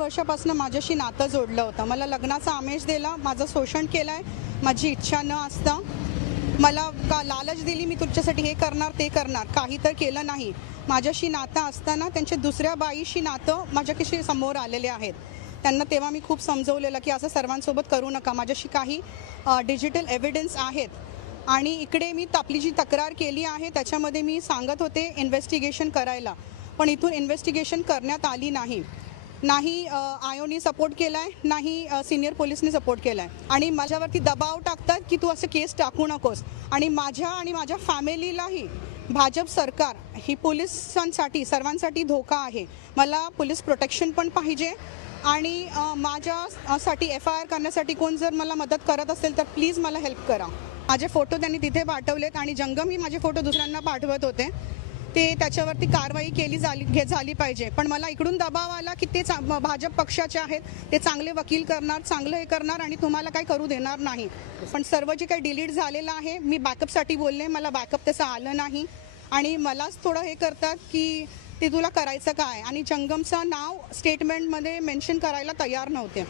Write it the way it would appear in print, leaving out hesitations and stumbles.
वर्षापासून माझ्याशी नातं जोडलं होतं. मला लग्नाचा आमिष दिला, माझं शोषण केलं आहे, माझी इच्छा न असता मला लालच दिली, मी तुमच्यासाठी हे करणार ते करणार, काही तर केलं नाही. माझ्याशी नातं असताना त्यांच्या दुसऱ्या बाईशी नातं माझ्याशी समोर आलेले आहेत. त्यांना तेव्हा मी खूप समजवलेलं की असं सर्वांसोबत करू नका. माझ्याशी काही डिजिटल एव्हिडन्स आहेत आणि इकडे मी आपली जी तक्रार केली आहे त्याच्यामध्ये मी सांगत होते इन्व्हेस्टिगेशन करायला, पण इथून इन्व्हेस्टिगेशन करण्यात आली नाही. नाही आयोनी सपोर्ट केला आहे, नाही सिनियर पोलिसनी सपोर्ट केला आहे आणि माझ्यावरती दबाव टाकतात की तू असं केस टाकू नकोस. आणि माझ्या फॅमिलीलाही भाजप सरकार ही पोलिसांसाठी सर्वांसाठी धोका आहे. मला पोलीस प्रोटेक्शन पण पाहिजे आणि माझ्यासाठी FIR करण्यासाठी कोण जर मला मदत करत असेल तर प्लीज मला हेल्प करा. माझे फोटो त्यांनी तिथे पाठवलेत आणि जंगमही माझे फोटो दुसऱ्यांना पाठवत होते. ते त्याच्यावरती कारवाई झाली पाहिजे. पण मला इकडून दबाव आला की ते भाजप पक्षाचे आहेत, ते चांगले वकील करणार, चांगलं हे करणार आणि तुम्हाला काही करू देणार नाही. पण सर्व जे काही डिलीट झालेलं आहे, मी बॅकअपसाठी बोलले, मला बॅकअप तसं आलं नाही आणि मलाच थोडं हे करतात की ते तुला करायचं काय, आणि जंगमचं नाव स्टेटमेंटमध्ये मेन्शन करायला तयार नव्हते.